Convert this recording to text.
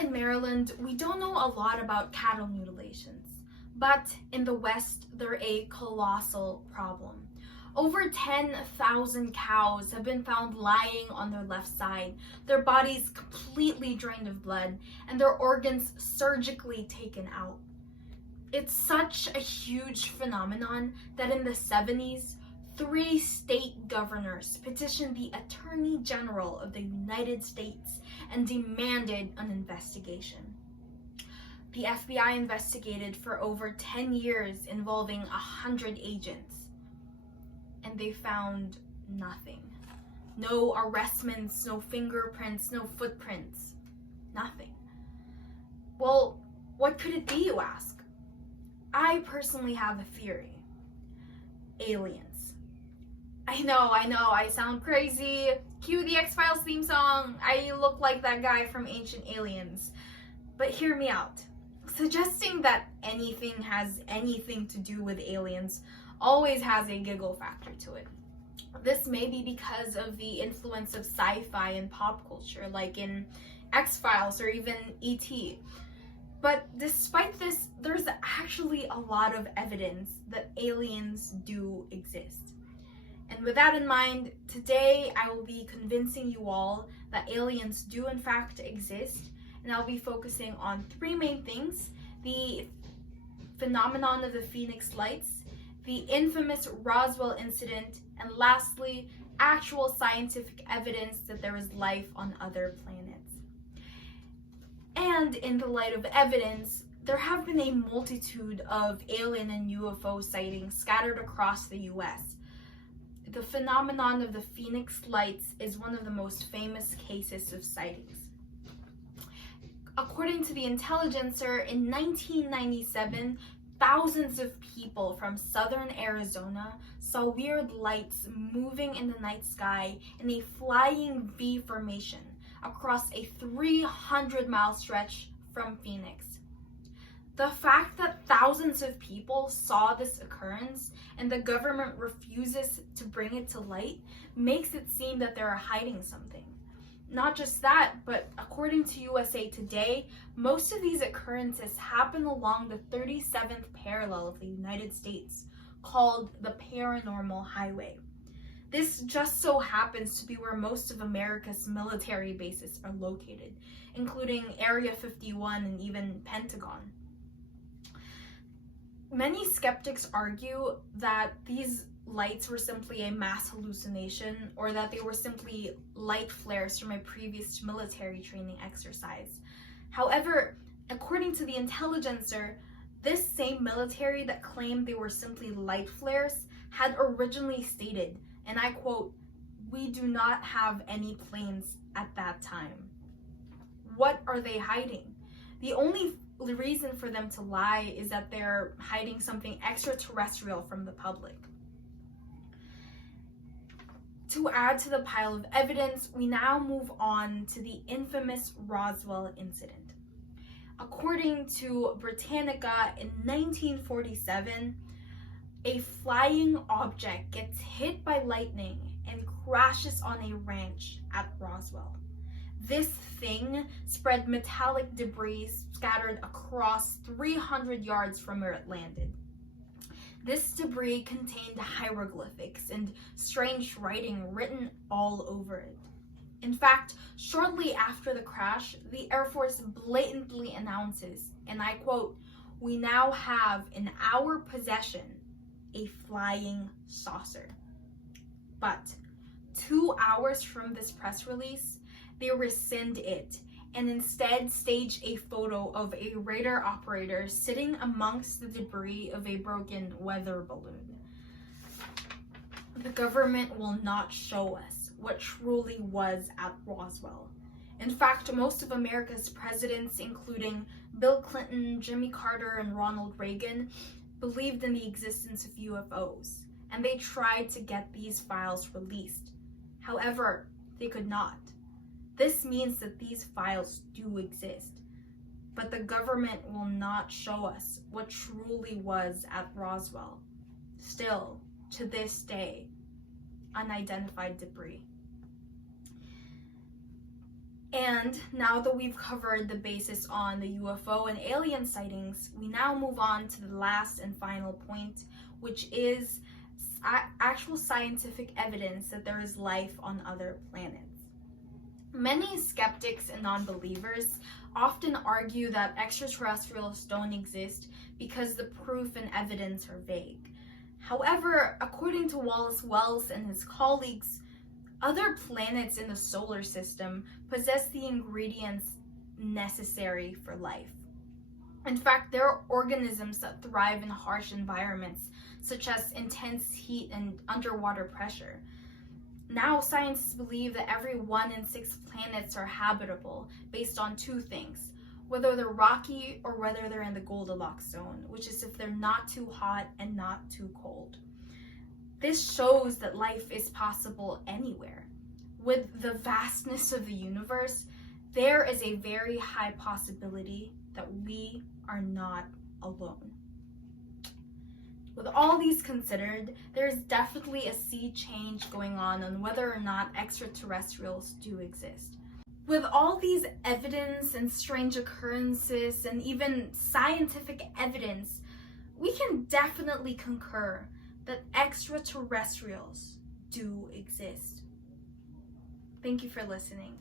in Maryland, we don't know a lot about cattle mutilations, but in the West, they're a colossal problem. Over 10,000 cows have been found lying on their left side, their bodies completely drained of blood, and their organs surgically taken out. It's such a huge phenomenon that in the 70s, 3 state governors petitioned the Attorney General of the United States and demanded an investigation. The FBI investigated for over 10 years involving 100 agents, and they found nothing. No arrestments, no fingerprints, no footprints, nothing. Well, what could it be, you ask? I personally have a theory. Aliens. I know, I sound crazy. Cue the X-Files theme song. I look like that guy from Ancient Aliens. But hear me out. Suggesting that anything has anything to do with aliens always has a giggle factor to it. This may be because of the influence of sci-fi and pop culture, like in X-Files or even E.T. But despite this, there's actually a lot of evidence that aliens do exist. And with that in mind, today I will be convincing you all that aliens do in fact exist, and I'll be focusing on 3 main things: the phenomenon of the Phoenix Lights, the infamous Roswell incident, and lastly, actual scientific evidence that there is life on other planets. And in the light of evidence, there have been a multitude of alien and UFO sightings scattered across the US. The phenomenon of the Phoenix Lights is one of the most famous cases of sightings. According to the Intelligencer, in 1997, thousands of people from southern Arizona saw weird lights moving in the night sky in a flying V formation across a 300-mile stretch from Phoenix. The fact that thousands of people saw this occurrence and the government refuses to bring it to light makes it seem that they're hiding something. Not just that, but according to USA Today, most of these occurrences happen along the 37th parallel of the United States, called the Paranormal Highway. This just so happens to be where most of America's military bases are located, including Area 51 and even Pentagon. Many skeptics argue that these lights were simply a mass hallucination, or that they were simply light flares from a previous military training exercise. However, according to the Intelligencer, this same military that claimed they were simply light flares had originally stated, and I quote, "We do not have any planes at that time." What are they hiding? The only reason for them to lie is that they're hiding something extraterrestrial from the public. To add to the pile of evidence, we now move on to the infamous Roswell incident. According to Britannica, in 1947, a flying object gets hit by lightning and crashes on a ranch at Roswell. This thing spread metallic debris scattered across 300 yards from where it landed. This debris contained hieroglyphics and strange writing written all over it. In fact, shortly after the crash, the Air Force blatantly announces, and I quote, "We now have in our possession a flying saucer." But 2 hours from this press release, they rescind it and instead stage a photo of a radar operator sitting amongst the debris of a broken weather balloon. The government will not show us what truly was at Roswell. In fact, most of America's presidents, including Bill Clinton, Jimmy Carter, and Ronald Reagan, believed in the existence of UFOs, and they tried to get these files released. However, they could not. This means that these files do exist, but the government will not show us what truly was at Roswell. Still, to this day, unidentified debris. And now that we've covered the basis on the UFO and alien sightings, we now move on to the last and final point, which is actual scientific evidence that there is life on other planets. Many skeptics and non-believers often argue that extraterrestrials don't exist because the proof and evidence are vague. However, according to Wallace Wells and his colleagues, other planets in the solar system possess the ingredients necessary for life. In fact, there are organisms that thrive in harsh environments, such as intense heat and underwater pressure. Now, scientists believe that every 1 in 6 planets are habitable based on two things: whether they're rocky or whether they're in the Goldilocks zone, which is if they're not too hot and not too cold. This shows that life is possible anywhere. With the vastness of the universe, there is a very high possibility that we are not alone. With all these considered, there is definitely a sea change going on whether or not extraterrestrials do exist. With all these evidence and strange occurrences and even scientific evidence, we can definitely concur that extraterrestrials do exist. Thank you for listening.